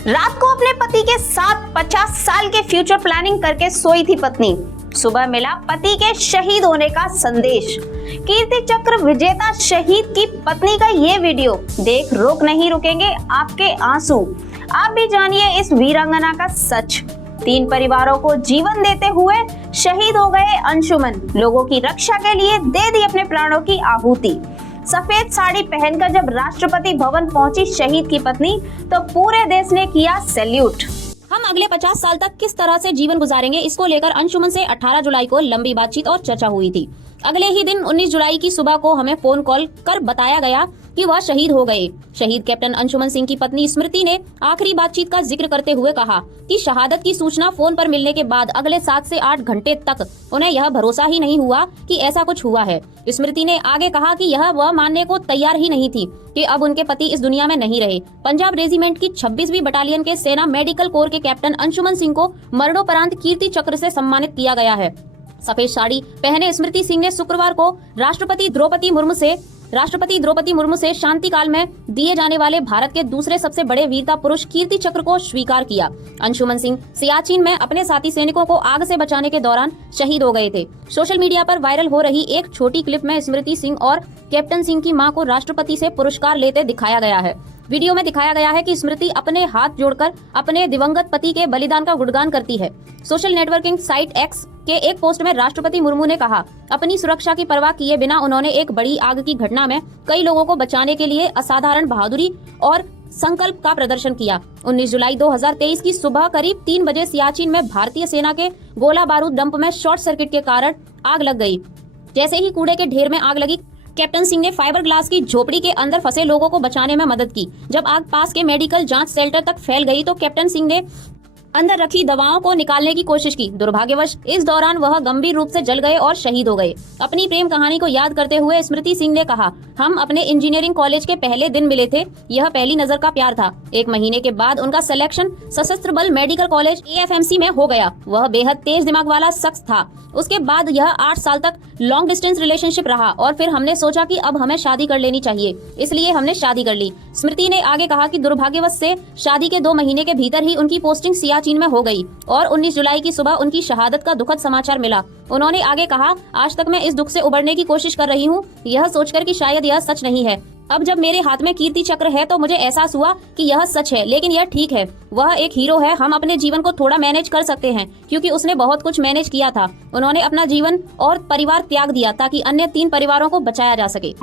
रात को अपने पति के साथ 50 साल के फ्यूचर प्लानिंग करके सोई थी पत्नी। सुबह मिला पति के शहीद होने का संदेश। कीर्ति चक्र विजेता शहीद की पत्नी का ये वीडियो देख रोक नहीं रुकेंगे आपके आंसू। आप भी जानिए इस वीरांगना का सच। 3 परिवारों को जीवन देते हुए शहीद हो गए अंशुमन। लोगों की रक्षा के लिए दे दी अपने प्राणों की आहुति। सफेद साड़ी पहनकर जब राष्ट्रपति भवन पहुंची शहीद की पत्नी तो पूरे देश ने किया सैल्यूट। हम अगले 50 साल तक किस तरह से जीवन गुजारेंगे, इसको लेकर अंशुमन से 18 जुलाई को लंबी बातचीत और चर्चा हुई थी। अगले ही दिन 19 जुलाई की सुबह को हमें फोन कॉल कर बताया गया कि वह शहीद हो गए। शहीद कैप्टन अंशुमन सिंह की पत्नी स्मृति ने आखिरी बातचीत का जिक्र करते हुए कहा कि शहादत की सूचना फोन पर मिलने के बाद अगले 7 से 8 घंटे तक उन्हें यह भरोसा ही नहीं हुआ कि ऐसा कुछ हुआ है। स्मृति ने आगे कहा कि यह वह मानने को तैयार ही नहीं थी कि अब उनके पति इस दुनिया में नहीं रहे। पंजाब रेजिमेंट की 26वीं बटालियन के सेना मेडिकल कोर के कैप्टन अंशुमन सिंह को मरणोपरांत कीर्ति चक्र से सम्मानित किया गया है। सफेद साड़ी पहने स्मृति सिंह ने शुक्रवार को राष्ट्रपति द्रौपदी मुर्मू से शांति काल में दिए जाने वाले भारत के दूसरे सबसे बड़े वीरता पुरुष कीर्ति चक्र को स्वीकार किया। अंशुमन सिंह सियाचिन में अपने साथी सैनिकों को आग से बचाने के दौरान शहीद हो गए थे। सोशल मीडिया पर वायरल हो रही एक छोटी क्लिप में स्मृति सिंह और कैप्टन सिंह की मां को राष्ट्रपति से पुरस्कार लेते दिखाया गया है। वीडियो में दिखाया गया है कि स्मृति अपने हाथ जोड़कर अपने दिवंगत पति के बलिदान का गुणगान करती है। सोशल नेटवर्किंग साइट एक्स के एक पोस्ट में राष्ट्रपति मुर्मू ने कहा, अपनी सुरक्षा की परवाह किए बिना उन्होंने एक बड़ी आग की घटना में कई लोगों को बचाने के लिए असाधारण बहादुरी और संकल्प का प्रदर्शन किया। 19 जुलाई 2023 की सुबह करीब 3 बजे सियाचिन में भारतीय सेना के गोला बारूद डंप में शॉर्ट सर्किट के कारण आग लग गई। जैसे ही कूड़े के ढेर में आग लगी, कैप्टन सिंह ने फाइबर ग्लास की झोपड़ी के अंदर फंसे लोगों को बचाने में मदद की। जब आग पास के मेडिकल जांच सेंटर तक फैल गई तो कैप्टन सिंह ने अंदर रखी दवाओं को निकालने की कोशिश की। दुर्भाग्यवश इस दौरान वह गंभीर रूप से जल गए और शहीद हो गए। अपनी प्रेम कहानी को याद करते हुए स्मृति सिंह ने कहा, हम अपने इंजीनियरिंग कॉलेज के पहले दिन मिले थे। यह पहली नजर का प्यार था। 1 महीने के बाद उनका सिलेक्शन सशस्त्र बल मेडिकल कॉलेज AFMC में हो गया। वह बेहद तेज दिमाग वाला शख्स था। उसके बाद यह 8 साल तक लॉन्ग डिस्टेंस रिलेशनशिप रहा और फिर हमने सोचा कि अब हमें शादी कर लेनी चाहिए, इसलिए हमने शादी कर ली। स्मृति ने आगे कहा कि दुर्भाग्यवश से शादी के 2 महीने के भीतर ही उनकी पोस्टिंग सियाचिन में हो गई और 19 जुलाई की सुबह उनकी शहादत का दुखद समाचार मिला। उन्होंने आगे कहा, आज तक मैं इस दुख से उबरने की कोशिश कर रही हूँ, यह सोचकर कि शायद यह सच नहीं है। अब जब मेरे हाथ में कीर्ति चक्र है तो मुझे एहसास हुआ कि यह सच है, लेकिन यह ठीक है। वह एक हीरो है। हम अपने जीवन को थोड़ा मैनेज कर सकते हैं क्योंकि उसने बहुत कुछ मैनेज किया था। उन्होंने अपना जीवन और परिवार त्याग दिया ताकि अन्य 3 परिवारों को बचाया जा सके।